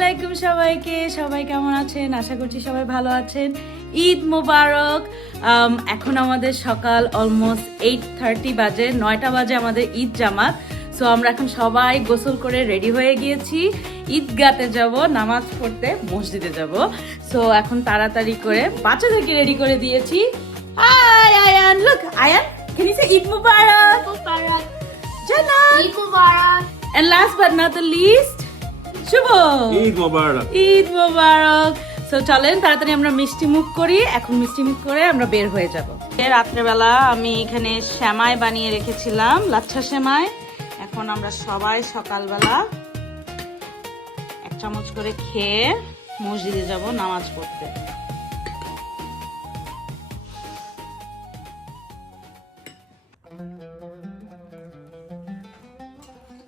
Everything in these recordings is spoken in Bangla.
আলাইকুম সবাইকে। সবাই কেমন আছেন? আশা করছি সবাই ভালো আছেন। ঈদ মোবারক। এখন আমাদের সকাল অলমোস্ট 8:30 বাজে, 9টা বাজে আমাদের ঈদ জামাত। সো আমরা এখন সবাই গোসল করে রেডি হয়ে গিয়েছি, ঈদগাতে যাব, নামাজ পড়তে মসজিদে যাব। সো এখন তাড়াতাড়ি করে বাচ্চাদেরকে রেডি করে দিয়েছি। Hi Ayaan, look Ayaan, can you say Eid Mubarak? Mubarak. জানা। Eid Mubarak. And last but not the least, শুভ ঈদ মোবারক। ঈদ মোবারক। সো চলেন তাড়াতাড়ি আমরা মিষ্টি মুখ করি। এখন মিষ্টি মুখ করে আমরা বের হয়ে যাব। রাত্রেবেলা আমি এখানে সেমাই বানিয়ে রেখেছিলাম, লাচ্ছা সেমাই। এখন আমরা সবাই সকালবেলা 1 চামচ করে খেয়ে মসজিদে যাব নামাজ পড়তে।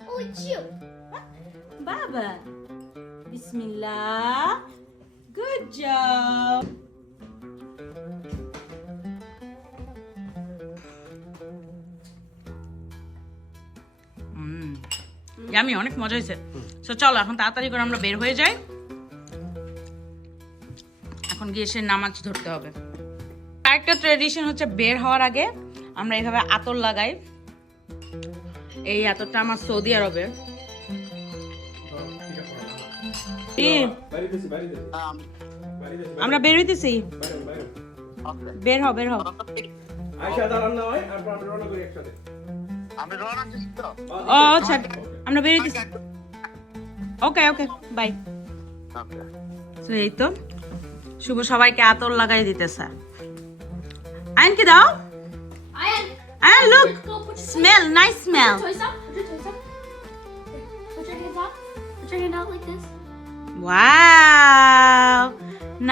Oh, it's you. বাবা, বিসমিল্লাহ, গুড জব। আমি অনেক মজা হয়েছে। সো চলো এখন তাড়াতাড়ি করে আমরা বের হয়ে যাই। এখন গিয়ে সে নামাজ ধরতে হবে। আরেকটা ট্রেডিশন হচ্ছে বের হওয়ার আগে আমরা এইভাবে আতর লাগাই। এই আতরটা আমার সৌদি আরবের। আমরা বের হইতেছি, বের হও বের হও। ও আচ্ছা, আমরা বের হইতেছি। ওকে ওকে, বাই। তো এই তো শুভ সবাইকে আতর লাগাই দিতেছে। আয়নকে দাও। Ayan. Ion, look, Go put your smell, nice smell. toys up. Put your toys up. Put your hands up. Put your hand out like this. Wow,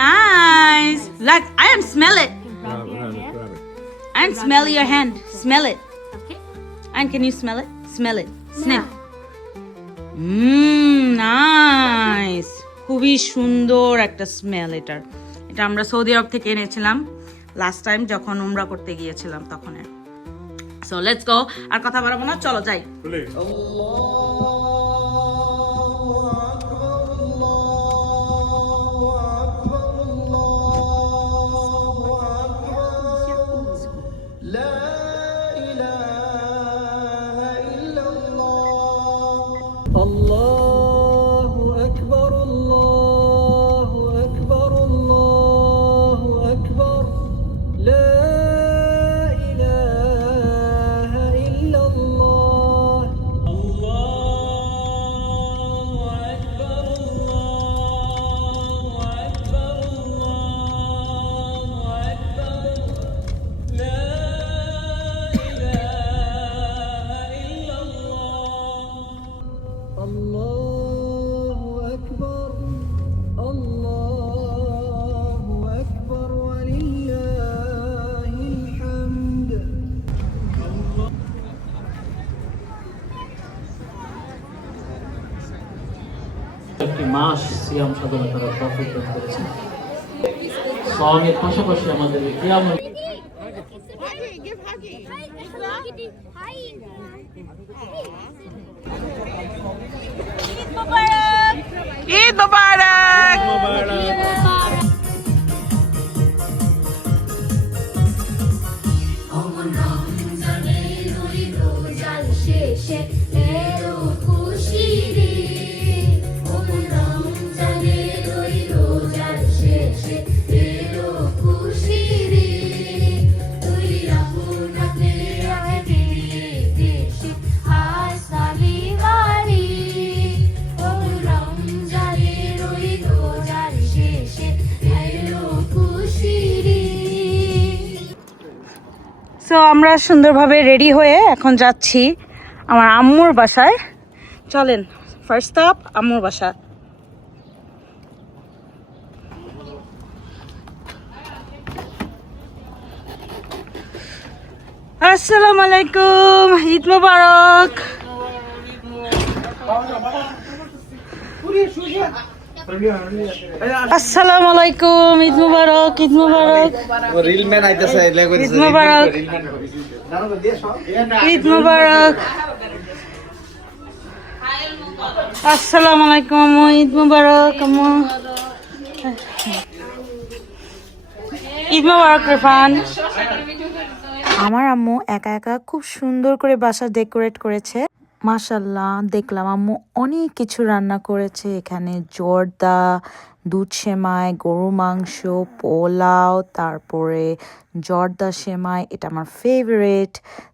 nice. Like, Ayan, smell it. Rub your hand. Ayan, smell your hand. Smell it. Okay. And can you smell it? Smell it. Sniff. Now. Nice. খুবই সুন্দর একটা স্মেল এটার। এটা আমরা সৌদি আরব থেকে এনেছিলাম লাস্ট টাইম যখন উমরা করতে গিয়েছিলাম তখন। সো লেটস গো, আর কথা বাড়াবো না, চলো যাই। الله أكبر الله أكبر الله أكبر لا إله إلا الله الله أكبر الله أكبر الله أكبر لا إله إلا الله الله أكبر الله أكبر ولله الحمد একটি মাস সিয়াম সাধনা করার তৌফিক দান করেছেন। সিয়ামের পাশাপাশি আমাদের কিয়াম ঈদ মোবারক। সো আমরা সুন্দরভাবে রেডি হয়ে এখন যাচ্ছি আমার আম্মুর বাসায়। চলেন, ফার্স্ট স্টপ আম্মুর বাসা। আসসালামু আলাইকুম, ঈদ মোবারক। আসসালামু আলাইকুম, ঈদ মোবারক, ঈদ মোবারক, রিল ম্যান আইতাছে এলা কইছে ঈদ মোবারক, ঈদ মোবারক। আসসালামু আলাইকুম আম্মু, ঈদ মুবারক আম্মু। ঈদ মুবারক রিফান। আমার আম্মু একা একা খুব সুন্দর করে বাসা ডেকোরেট করেছে। মাশাল্লাহ, দেখলাম আম্মু অনেক কিছু রান্না করেছে। এখানে জর্দা, দুধ সেমাই, গরু মাংস, পোলাও, তারপরে জর্দা সেমাই, এটা আমার ফেভারিট,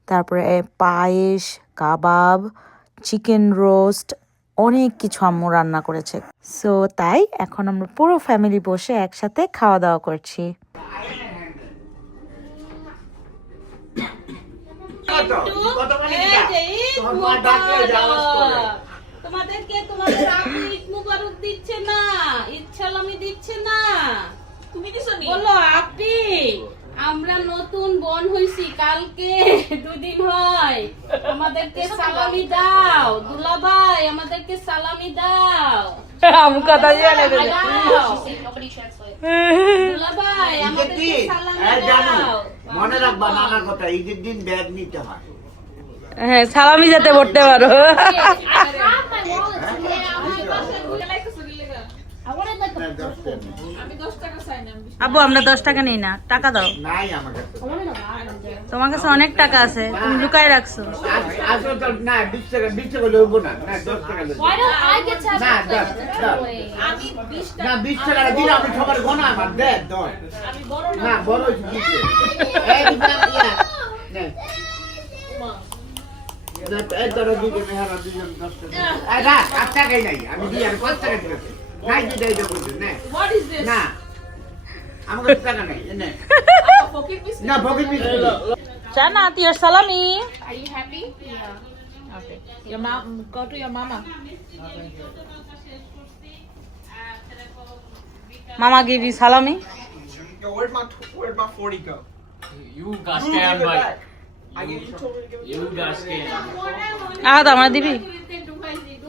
তারপরে পায়েস, কাবাব, চিকেন রোস্ট, অনেক কিছু আম্মু রান্না করেছে। সো তাই এখন আমরা পুরো ফ্যামিলি বসে একসাথে খাওয়া দাওয়া করছি। তোমাদেরকে তোমাদের আপু ঈদ মুবারক দিচ্ছে না, ঈদ সালামি দিচ্ছে না। তুমি দিছো নি? বলো আপি, আমরা নতুন বোন হইছি, কালকে 2 দিন হয়। আমাদেরকে সালামি দাও দুলাভাই, আমাদেরকে সালামি দাও। আমি কথা জানি না। Nobody translate. দুলাভাই আমাদেরকে সালামি দাও। মনে রাখবা নানার কথা, ঈদের দিন ব্যাগ নিতে হয়। হ্যাঁ, সালামি যাতে পড়তে পারো। I grabbed my wallet today. I wanted like a purple. আব্বু, আমরা 10 টাকা নেই না, টাকা দাও। নাই আমার কাছে। I wanted a lavender. তোমার কাছে অনেক টাকা আছে, তুমি লুকায় রাখছো। আসলে তো না 20 টাকা লইব না, না 10 টাকা লইব। Why don't I get to have Nah, chocolate that- with that- the way? না 20 টাকা দিলে আমি সবার গোনা আমার দে দর। না বড় দিতে। এই দিবা ইয়া। নে। না এই তোর দিকে মেহারা দিলাম 10 টাকা। আরে 8 টাকাই নাই, আমি দিই আর 5 টাকা দিতেছি। নাই দিই দেব নে। What is this? না। আমার কাছে টাকা নাই, নে। না ফকির মিস। জান্নাত, your salami. Are you happy? Yeah. Okay. Your mom, go to your mama. Mama give you salami. Yo, where'd my 40 go? You got scammed, Give it Mike. back. You told me to give it You got scammed. আহ, আমার দিবি।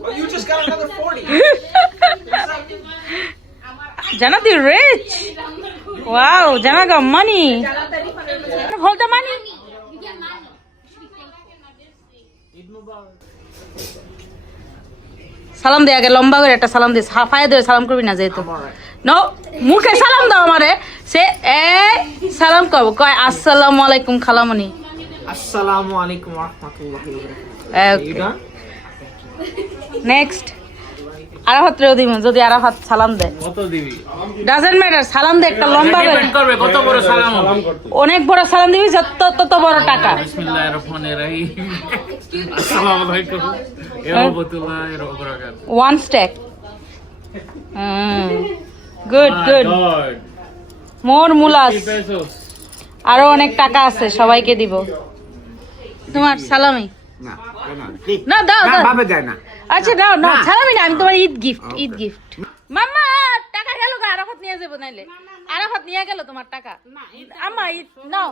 Oh, you just got another 40. Jannat, you rich. Wow, Jannat got money. Hold the money. You get money. You should be thankful. সালাম দে আগে, লম্বা করে একটা সালাম দে। হাফায় ধরে সালাম করবি না যেহেতু। নো, মুখে সালাম দাও আমারে। সে সালাম কয় আসসালামু আলাইকুম খালামণি। Assalamu alaikum wa rahmatullahi wa barakatuh. You done? Next Arafat রেও দিব, যদি আরাফাত সালাম দেয়। কত দিবি? ডাজন্ট ম্যাটার, সালাম দে একটা লম্বা করে। ডিপেন্ড করবে কত বড় সালাম হবে। অনেক বড় সালাম দিবি, যত তত বড় টাকা। বিসমিল্লাহির রহমানির রহিম। আসসালামু আলাইকুম ওয়া রাহমাতুল্লাহি ওয়া বারাকাতুহু। One stack. Good good. God. মোর মুলাস। 50 pesos. আরো অনেক টাকা আছে, সবাইকে দিব। তোমার সালামি। না, না, ঠিক। না দাও না দাও। ভাবে যায় না। আচ্ছা দাও না, না। সালামি না, আমি তোমার ঈদ গিফট, ঈদ গিফট। মাম্মা টাকা গেল গা, আরাফাত নিয়ে যাবো নাইলে। আরাফাত নিয়ে গেল তোমার টাকা। আম্মা ঈদ নাও।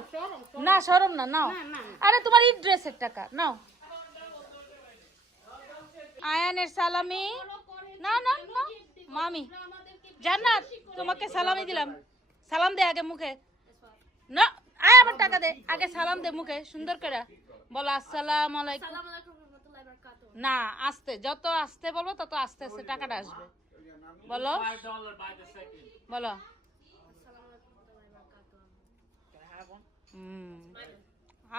না শরম না, নাও। আরে তোমার ঈদ ড্রেসের টাকা নাও। আয়ানের সালামি। না না না, মামি। জান্নাত, তোমাকে সালামি দিলাম। সালাম দে আগে মুখে। না, আয় আমার টাকা দে, আগে সালাম দে মুখে সুন্দর করে। বলো আসসালামু আলাইকুম। না, আস্তে, যত আস্তে বলবো তত আস্তে আস্তে টাকাটা আসবে। বলো বলো।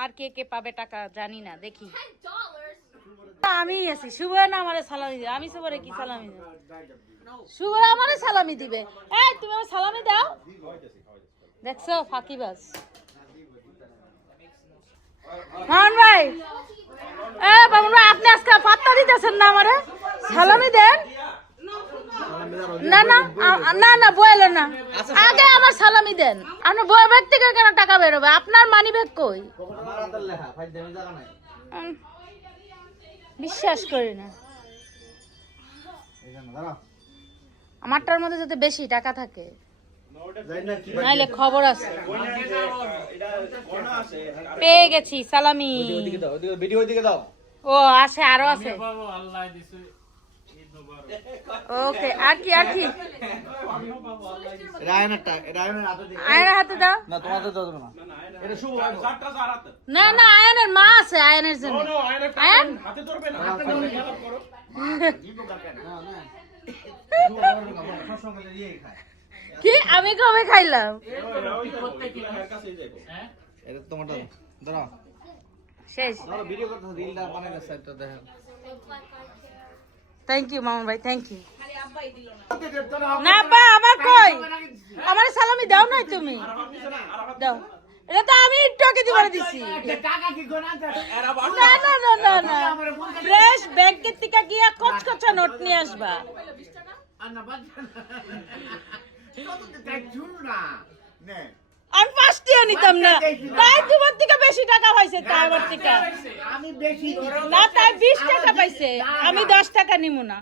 আর কে কে পাবে টাকা জানি না, দেখি। আমি আছি, শুভ না আমারে সালামি দিবে। আমি শুভরে কি সালামি দেব? শুভ আমারে সালামি দিবে। এই তুমি আমার সালামি দাও। দেখছো ফাঁকিবাজ। মামুন ভাই, মামুন ভাই, আপনি আজকে পাত্তা দিতেছেন না আমারে? সালামি দেন। না না না না, বলেন না, আগে আমার সালামি দেন। আপনার বই ব্যাগ থেকে কেন টাকা বেরোবে? আপনার মানি ব্যাগ কই? বিশ্বাস করি না। আমারটার মধ্যে যাতে বেশি টাকা থাকে, নাইলে খবর আছে। পেয়ে গেছি সালামি। ভিডিও দিকে দাও। ও আছে, আরো আছে। আল্লাহ দিছে। ওকে, আর কি আর কি? রায়নের হাতে দিকে। আয়নের হাতে দাও। না তোমাদের দাও না। এটা শুভ না না, আয়নের মা আছে, আয়নের জন্য। আয়ন হাতে ধরবে না। দিব কাকা না না সবসময় দিয়ে খায় কি আমি কবে খাইলাম? এটা তোমারটা দাঁড়াও শেষ। ধরো ভিডিও করতে রিলটা বানাইলে সাইডটা দেখেন থ্যাংক ইউ মামা ভাই, থ্যাংক ইউ। না আব্বা আবার কই? আমার সালামি দাও নাই তুমি? দাও। এটা তো আমি একটু আগে দিবার দিছি। কাকা কি গোনা না না না না না। ফ্রেশ ব্যাংকের থেকে গিয়া কচকচা নোট নিয়ে আসবা। আন্না বাচ্চা কত টাকা চুল না নে আমি 5 টাকা নিতাম না, তাই তোমার থেকে বেশি টাকা পাইছে। তাই আমার থেকে আমি বেশি না, তাই 20 টাকা পাইছে। আমি 10 টাকা নিমু না।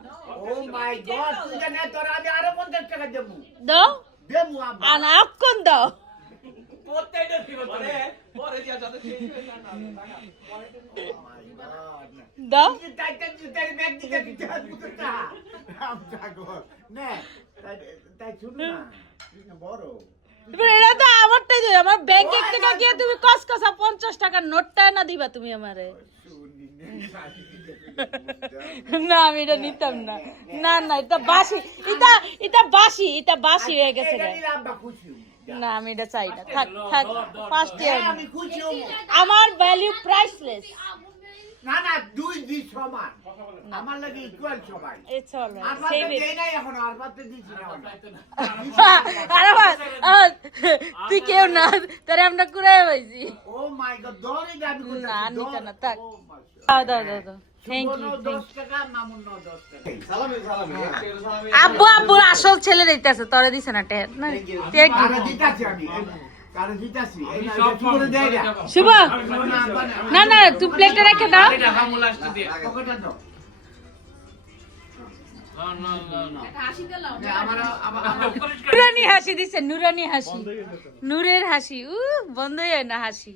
ও মাই গড তুই জানা তোর আমি আরো 50 টাকা দেব দাও দেবো আব্বা আনা আপকন দাও। প্রত্যেকটা দিব পরে দিয়া যাতে দাও তুই টাইটা তুই ব্যাগ দিকে দিতে পুত্রটা আমটা গো নে তাই চুল না বড় এবার এটা তো আমারটাই দিও। আমার ব্যাংকে থেকে গিয়ে তুমি কসকসা 50 টাকার নোটটা না দিবা তুমি আমারে। না আমি এটা নিতাম না। না না এটা বাসি, এটা বাসি, এটা বাসি হয়ে গেছে রে। আব্বা খুশি না আমি এটা চাই না। থাক থাক 5 টাকা। আমি খুশি আমার ভ্যালু প্রাইসলেস। না না দুই দুই সমান আমার লাগে ইকুয়াল সবাই ইটস অলরাইট। আর সেভ বাতে ইট। দেই নাই এখন আর বাতে দিছি না আরে বাস তুই কেউ না, তারে আমরা কুড়াই পাইছি। ও মাই গড দরে দাবি করতে না নিতে না, থাক। দাও দাও দাও দাও। Thank you. 10 টাকা মামুন 10 টাকা সালামি সালামি আব্বু আব্বুর আসল ছেলে দিতেছে, তোরে দিছে না টের না। Thank you. আরে দিতাছি আমি কারে দিতাছি এই না কিছু করে দেই না শুভ না না তুই প্লেটে রেখে দাও। পকেটটা দাও আমার নুরানি হাসি দিছে, নুরানি হাসি, নূরের হাসি। বন্ধই হয় না হাসি।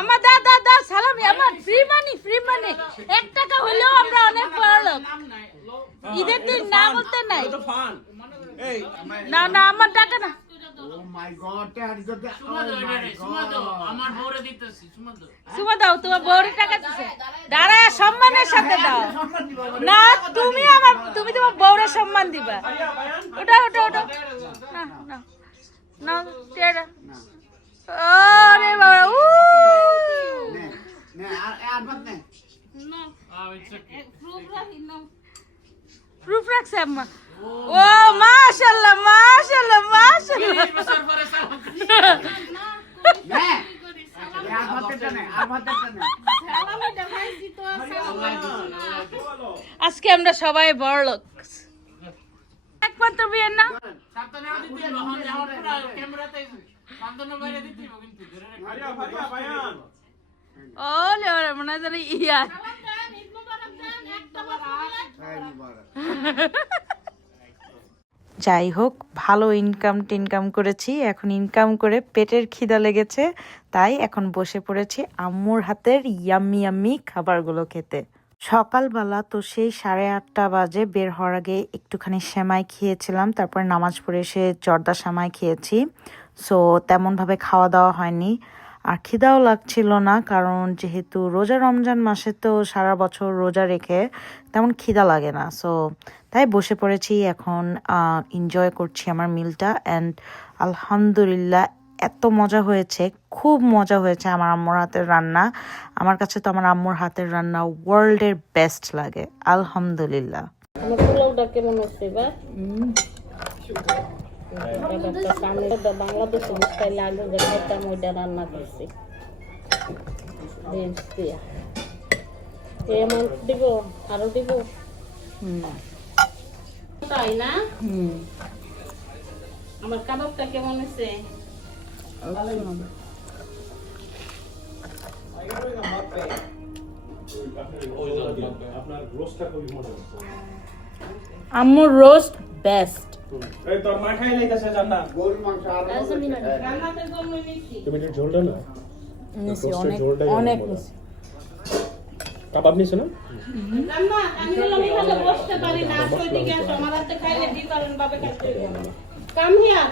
আমার দা দা দা সালামি, আমার ফ্রি মানি, ফ্রি মানি। 1 টাকা হইলেও আমরা অনেক বড় লোক। ঈদের দিন না বলতে নাই। না না আমার টাকা না। ও মাই গড আর গড আমার বউরে দিতেছি সুমন্ত সুমা দাও, তোমার বউরের টাকা দিছে। দাঁড়ায় সম্মানের সাথে দাও। না তুমি তোমার বউরের সম্মান দিবা। ওটা ওটা ওটা না না না টেরা। আরে বাবা নে নে আর বাত নে প্রুফ রাখছে আম্মা। ও মাশাআল্লাহ মাশাআল্লাহ মাশাআল্লাহ। নে আর বাতটা নে আর বাতটা নে আজকে আমরা সবাই বড় লোক। একমাত্র বিয়ে না। সাবধানে দিতে হন যাওয়ার পর ক্যামেরাতে সাবধানে বাইরে দিতে কিন্তু ধরে ওলে ওরে মনে হয় যেন ইয়া। যাই হোক, ভালো ইনকাম করেছি। এখন ইনকাম করে পেটের খিদা লেগেছে, তাই এখন বসে পড়েছি আম্মুর হাতের ইয়াম্মি ইয়াম্মি খাবারগুলো খেতে। সকালবেলা তো সেই 8:30 বাজে। বের হওয়ার আগে একটুখানি সেমাই খেয়েছিলাম, তারপর নামাজ পড়ে এসে জর্দা সেমাই খেয়েছি। সো তেমনভাবে খাওয়া দাওয়া হয়নি, আর খিদাও লাগছিল না, কারণ যেহেতু রোজা রমজান মাসে তো সারা বছর রোজা রেখে তেমন খিদা লাগে না। সো তাই বসে পড়েছি, এখন এনজয় করছি আমার মিলটা। অ্যান্ড আলহামদুলিল্লাহ এত মজা হয়েছে, খুব মজা হয়েছে আমার আম্মুর হাতের রান্না। আমার কাছে তো আমার আম্মুর হাতের রান্না ওয়ার্ল্ডের বেস্ট লাগে, আলহামদুলিল্লাহ। আমার পোলাওটা কেমন হচ্ছে এবার? বাংলাদেশে স্টাইলে আগে যে খেতাম ওইটা রান্না করছি। এমন দিব আরো দিব তাই না? আমার কাবাবটা কেমন হয়েছে? আম্মুর রোস্ট বেস্ট। এই তোর মা খাই লাইতাছে জান্না গরুর মাংস আর রান্নাতে জন্য নিছি। তুমি একটু ঝোলটা না নিছি অনেক নিছি। কাবাব নিছো না? রান্না আমি হলাম এখানে বসতে পারি না, আসো দিকে আসো, আমার হাতে খাইলে ডিফারেন্ট ভাবে খাইতে হবে। Come here.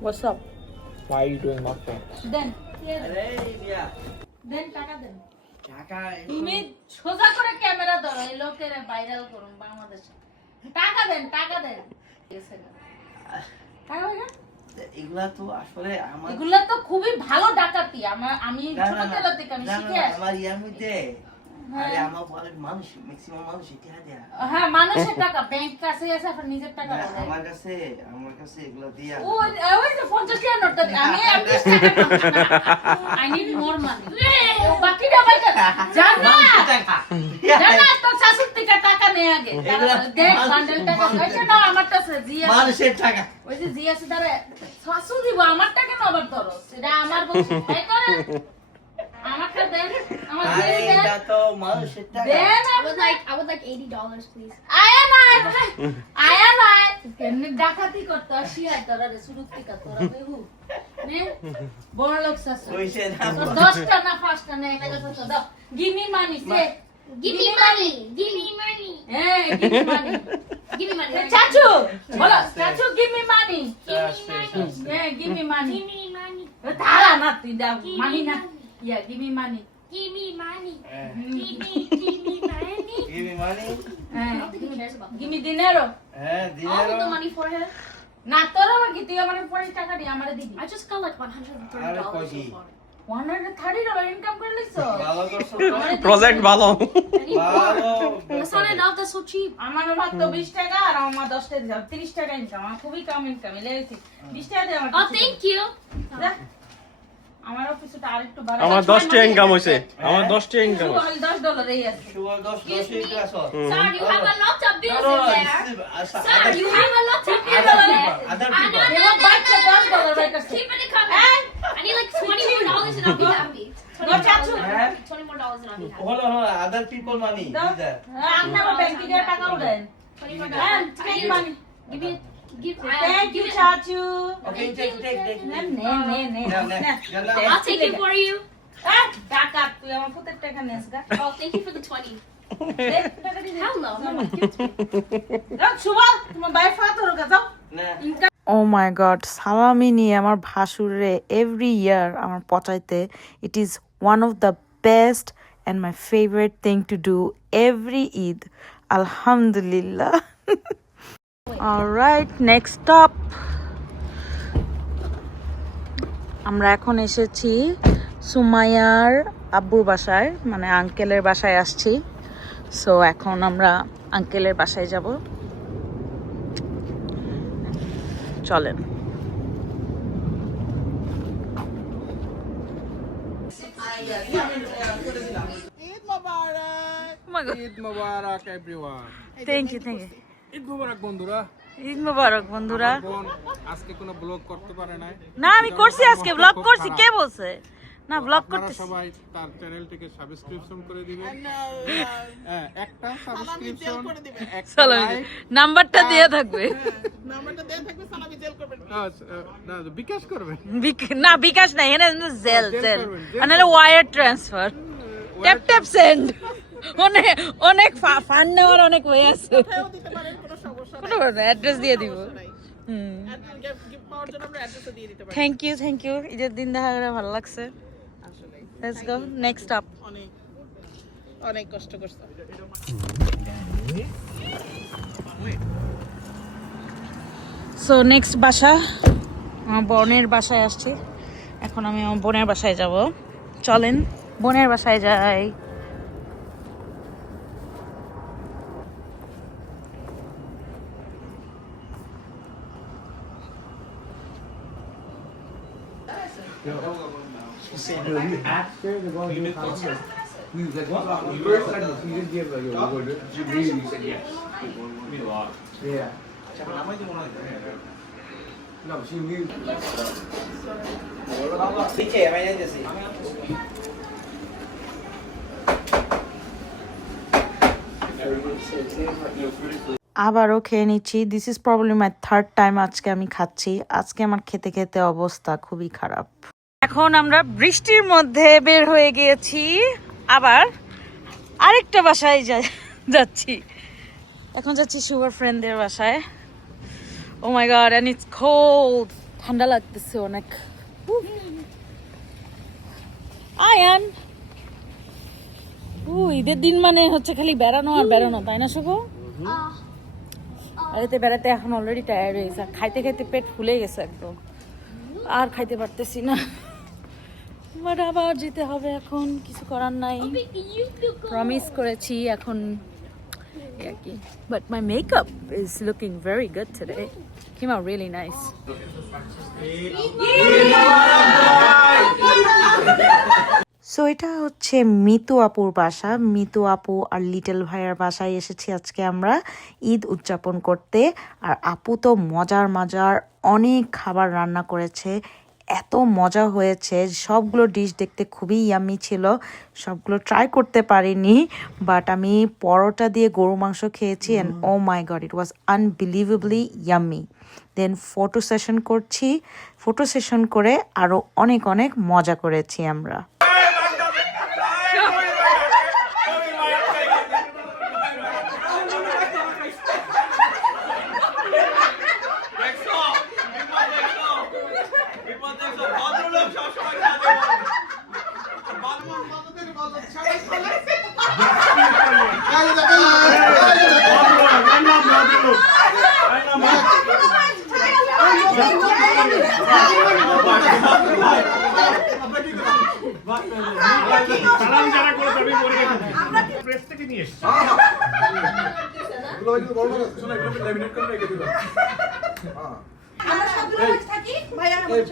What's up? Why are you doing nothing? দেন আরে দিয়া দেন টাকা দেন টাকা তুমি সোজা করে ক্যামেরা ধরো এই লোকের ভাইরাল করুন বাংলাদেশে টাকা দেন টাকা দেন টাকা ভাই এগুলা তো আসলে আমার এগুলা তো খুবই ভালো ডাকাতি আমি না, না, ছোটবেলা থেকে আমি না, না, শিখে না, আসছি আমার ইয়ার মধ্যে আরে আমার বলে মানুষ ম্যাক্সিমাম মানুষ ইতিহাস দেয়া হ্যাঁ মানুষের টাকা ব্যাংক কাছে আছে আপনার নিজের টাকা না, বলে আমার কাছে এগুলা দিয়া ওই যে 50 টাকা নোটটা দিন। আমি 20 টাকা আই নিড মোর মানি বাকিটা ভাই জানা জানা তো 60 টাকা নেই আগে দেখ বান্ডেল টাকা আচ্ছা না আমার কাছে জি আছে মানুষের টাকা ওই যে জি আছে তারে 600 দিব আমার টাকা না আবার ধরো সেটা আমার বলছি তাই করে আমাকে দেন আমার আরে দিয়ে দেন এটা তো মানুষের টাকা দেন I would like $80, please. আয়া নাই এমনি ডাকাতি করতে আসি আর তোরা রে সুরুক্তি কা তোরা দেহু নে বড় লোক সাসু কইছে না 10টা না 5টা না এটা কথা দাও গিভ মি মানি সে Give me money. Give me money. হ্যাঁ give me money Give me money. চাচু বলো চাচু give me money Give me money. হ্যাঁ give me money Give me money. তারা না তুই দাও মানি না ইয়া give me money Give me money. Give Give me money. Give me money হ্যাঁ I don't think he cares about that. Give me দিনেরো হ্যাঁ I'll দিনের put the money for him. না তোর আমার কি তুই আমার 40 টাকা দি আমারে দিবি I just got like $130 Aare so koji. far. $130 income করে লিছো ভালো করছো Project ভালো। I need more. ভালো That's not enough. That's so cheap. আমার মাত্র 20 টাকা আর আমার 10 টাকা দিলাম 30 টাকা ইনকাম আমার খুবই কম ইনকাম এলেছি 20 টাকা দিয়ে আমার Oh, কিছু thank you. যা। আমার অফিসটা আরেকটু বাড়া আমার 10 টা ইনকাম হইছে। আমার 10 টা ইনকাম হইছে। $10 এই আছে শুভ 10 টাকা আছে Sir, you have a lot of bills No, in no, there. this is Sir, you have a lot of bills other in people, there. other I people. know, এবার বাচ্চা $10 বাই করছে Keep it coming. I need like $20 and I'll be happy. চাচু হ্যাঁ $20 and I'll be happy. হলো হলো আদার পিপল মানি দাও আপনি আমার ব্যাংকে গিয়ে টাকা উঠান $20. হ্যাঁ I ঠিক need- money Give me, thank you চাচু ওকে টেক নে নে নে I'll take it for you. টাকা তুই আমার ফুটের টাকা নেস গা Oh, thank you for the 20. দে, টাকা দি Hell no. No one gives me. দাও সুবল তোমার বাই ফাতর গা যাও না ও মাই গড সালামি নিয়ে আমার ভাসুরে এভরি ইয়ার আমার পচাইতে it is one of the best and my favourite thing to do every Eid আলহামদুলিল্লাহ অলরাইট নেক্সট স্টপ আমরা এখন এসেছি সুমাইয়ার আব্বুর বাসায় মানে আঙ্কেলের বাসায় আসছি সো এখন আমরা আঙ্কেলের বাসায় যাব চলেন ঈদ মোবারক এভরিওয়ান। থ্যাংক ইউ ঈদ মোবারক বন্ধুরা। ঈদ মোবারক বন্ধুরা বোন আজকে কোনো ব্লগ করতে পারে নাই। না আমি করছি আজকে ব্লগ করছি কে বলছে না ব্লগ আপনারা করতেছি সবাই তার চ্যানেলটিকে সাবস্ক্রিপশন করে দিবেন। হ্যাঁ, একটা সাবস্ক্রিপশন একটা চলো লাইক নাম্বারটা দিয়ে থাকবে না বিকাশ করবেন। না বিকাশ নাই এখানে জেল জেল করবেন, আনালে wire transfer tap tap send অনেক অনেক ফান নেওয়ার অনেক ওয়ে আছে কোনো অ্যাড্রেস দিয়ে দিব থ্যাংক ইউ ঈদের দিন দেখা করে ভালো লাগছে লেটস গো নেক্সট স্টপ অনেক কষ্ট করছে সো নেক্সট বাসা আমার বোনের বাসায় আসছি এখন আমি আমার বোনের বাসায় যাব চলেন বোনের বাসায় যাই নিচে আমি যাইতেছি আবারও খেয়ে নিচ্ছি this is probably my third time আজকে আমি খাচ্ছি আজকে আমার খেতে খেতে অবস্থা খুবই খারাপ এখন আমরা বৃষ্টির মধ্যে বের হয়ে গিয়েছি আবার আরেকটা বাসায় যাচ্ছি এখন যাচ্ছি সুগার ফ্রেন্ডদের বাসায় ও my god and it's cold ঠান্ডা লাগতেছে অনেক। আয়ান ঈদের দিন মানে হচ্ছে খালি বেড়ানো আর বেড়ানো, তাই না শুভ? বেড়াতে বেড়াতে এখন অলরেডি টায়ার্ড হয়ে গেছে, খাইতে খাইতে পেট ফুলে গেছে একদম, আর খাইতে পারতেছি না। বাট আবার যেতে হবে এখন, কিছু করার নাই, প্রমিস করেছি এখন আর কি। But my makeup is looking very good today, came out really nice. So এটা হচ্ছে মিতু আপুর বাসা। মিতু আপু আর লিটল ভাইয়ের বাসায় এসেছি আজকে আমরা ঈদ উদযাপন করতে। আর আপু তো মজার মজার অনেক খাবার রান্না করেছে, এত মজা হয়েছে, সবগুলো ডিশ দেখতে খুবই ইয়াম্মি ছিল, সবগুলো ট্রাই করতে পারিনি। বাট আমি পরোটা দিয়ে গরু মাংস খেয়েছি and oh my god, it was unbelievably yummy. Then photo session করছি, ফটো সেশন করে আরও অনেক অনেক মজা করেছি আমরা।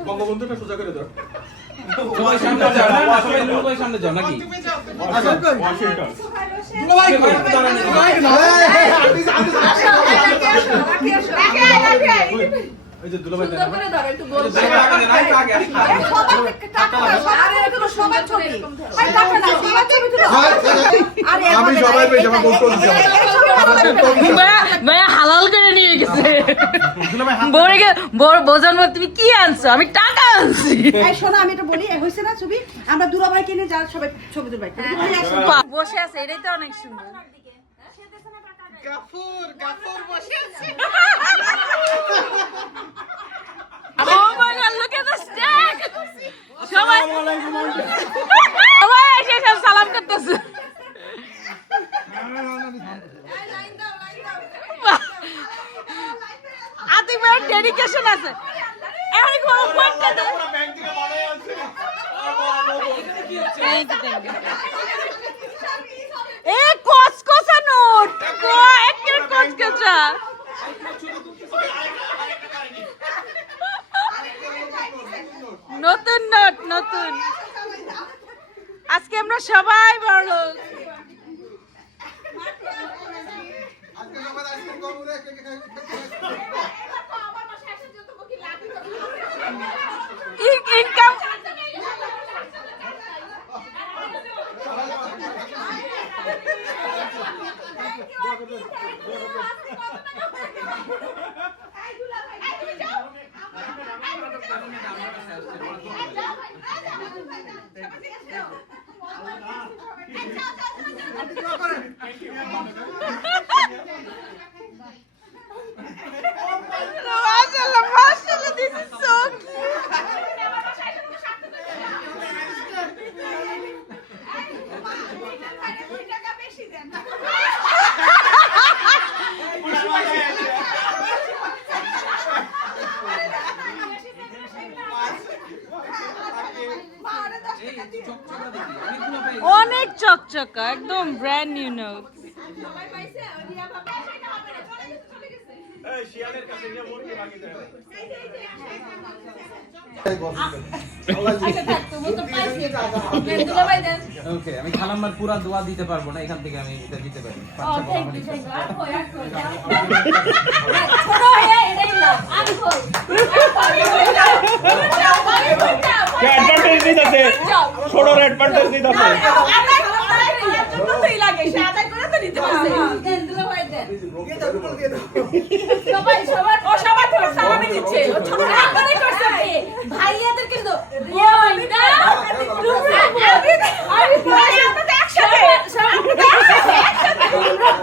বঙ্গবন্ধুটা সোজা করে দাও। সবাই সামনে যাও না, সবাই সামনে যাও নাকি? এই যে দুলাভাই দেন আমি সবাই পেয়ে আমার বলতে ভাইয়া হালাল করে নিয়ে গেছে, বোঝার মধ্যে তুমি কি আনছো, আমি টাকা আনছি। শোনো আমি এটা বলি, হয়েছে না ছবি, আমরা দুলাভাই কিনে যারা সবাই ছবি তুলবাই বসে আছে, এটাই তো অনেক সুন্দর। গাফুর বসে আছে। Oh my God, look at the stack! সবাই এসে সব সালাম করতেছে। আতিক ভাইয়ের ডেডিকেশন আছে। এখন কোন কোনটা দে? এ কসকসা নোট, একের কসকসা। নতুন নোট, নতুন। আজকে আমরা সবাই বড় লোক। Income Mashallah, this is so অনেক চকচকা, একদম ব্র্যান্ড নিউ নোট। ওকে, আমি খালাম্মার পুরা দোয়া দিতে পারবো না, এখান থেকে আমি এটা দিতে পারি। অ্যাডভান্টেজ দিতেছে, ছোট অ্যাডভান্টেজ দিতেছে।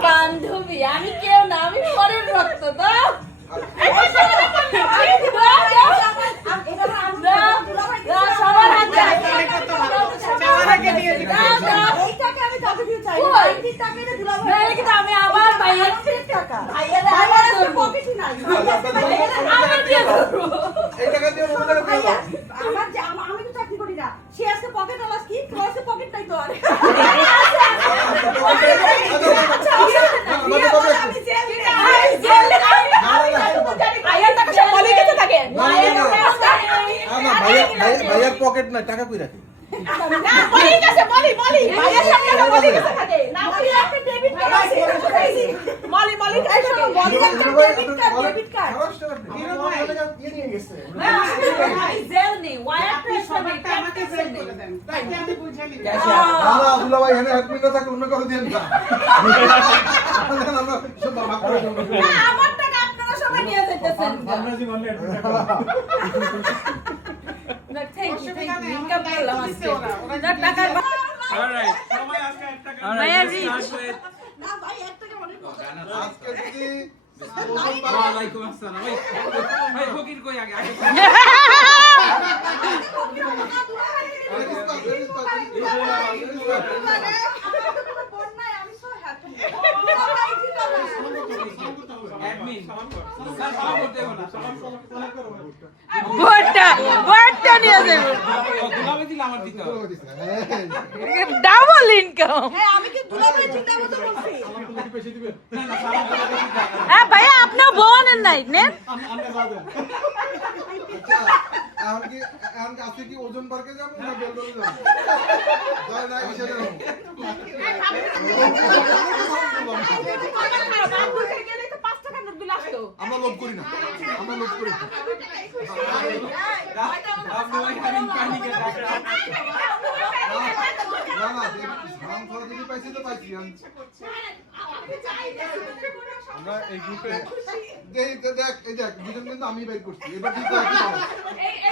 বান্ধবী আমি কেউ না, আমি পরের রক্ত। তো টাকা কই রাখে? দুলাভাই এখানে হাত মিলে থাকে অন্য কারো দিয়ে না। আমরা সব ভাগ করে দেব। আমার টাকা আপনারা সবাই নিয়ে যাইতেছেন। থ্যাংক ইউ ইনকাম করলাম আজকে টাকার অলরাইট সবাই আজকে একটা মায়া রিচ আজকে যদি ওয়ালাইকুম আসসালাম ভাই ফকির কই আগে অ্যাডমিন সালাম করতে হবে না বড়টা নিয়ে যাবে দুলাভাই দিলে আমার দিতে হবে ডাবল ইনকাম আমি কি দুলাভাই চিন্তা করতে বলছি? না না সালাম করতে দিতে হবে হ্যাঁ ভাইয়া আপনার বোনের নাই নেন এখন কি আজকে কি ওজন পার্কে যাবো না বেলদরে যাবো? জয় না কিসে যাবো? আমরা লোভ করি না, আমরা লোভ করি না। আপনি ভাই কামিং পানিকে ডাকরা না না সালাম করা যদি পাইছি তো পাইছি। আমরা এই গ্রুপে দেখ এই দেখ দুজন কিন্তু আমি বের করছি এবার ঠিক আছে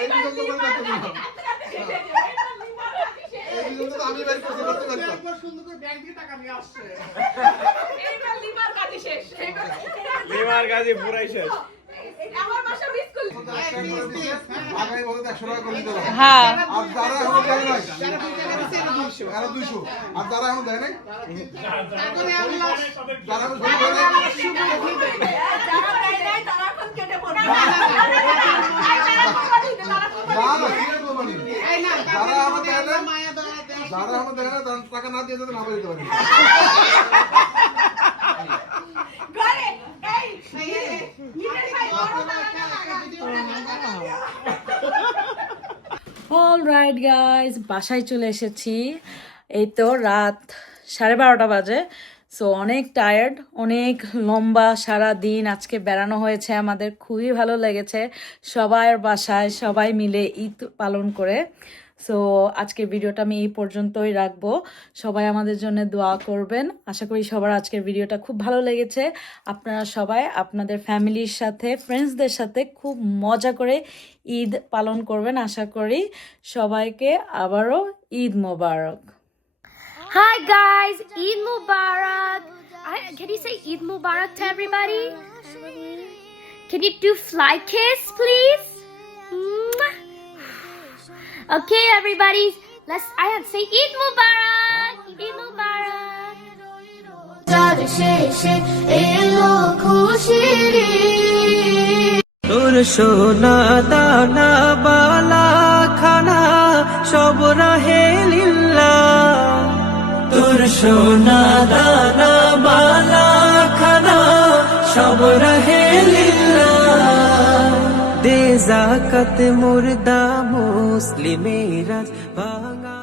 এই দুজন তো বলতে পারছি না এই দুজন তো আমি বের করছি করতে পারছি একবার সুন্দর করে ব্যাংক দিয়ে টাকা নিয়ে আসছে এইবার লিভার কাটি শেষ লিভার গাজি পুরাই শেষ আমার বাসা বিস্কুল আগামী বছর 100 টাকা করে দিতে হবে। হ্যাঁ আর যারা এখনো দেয় নাই আর 200 আর যারা এখনো দেয় নাই যারা এখনো শুরু করে নাই যারা এখনো দেয় না টাকা না দিয়ে যাতে না বেরোতে পারে। অলরাইট গাইজ বাসায় চলে এসেছি এই তো রাত 12:30 বাজে সো অনেক টায়ার্ড অনেক লম্বা সারা দিন আজকে বেড়ানো হয়েছে আমাদের খুবই ভালো লেগেছে সবার বাসায় সবাই মিলে ঈদ পালন করে সো আজকের ভিডিওটা আমি এই পর্যন্তই রাখবো সবাই আমাদের জন্য দোয়া করবেন আশা করি সবার আজকের ভিডিওটা খুব ভালো লেগেছে আপনারা সবাই আপনাদের ফ্যামিলির সাথে ফ্রেন্ডসদের সাথে খুব মজা করে ঈদ পালন করবেন আশা করি সবাইকে আবারও ঈদ মোবারক Hi guys, Eid Mubarak. Can you say Eid Mubarak to everybody? Can you do fly kiss, please? Mwah. Okay, everybody, I have to say Eid Mubarak. Eid Mubarak. তোর সোনা দানা বালা খানা সব রাহে লিল্লা তোর সোনা দানা বালা খানা সব রাহে লিল্লা দে যাকাত মুর্দা মুসলিমেরা ভাঙা